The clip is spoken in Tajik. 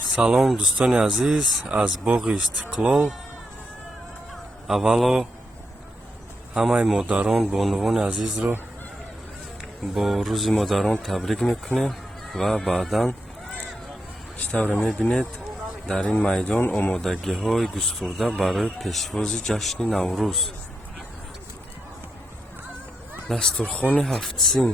салом дӯстони азиз аз боғи Истиқлол. аввало ҳамаи модарон бонувони азизро бо рӯзи модарон табрик мекунем ва баъдан ишставре мебинед дар ин майдон омодагиҳои густурда барои пешвози ҷашни Наврӯз. дастурхони ҳафтсин.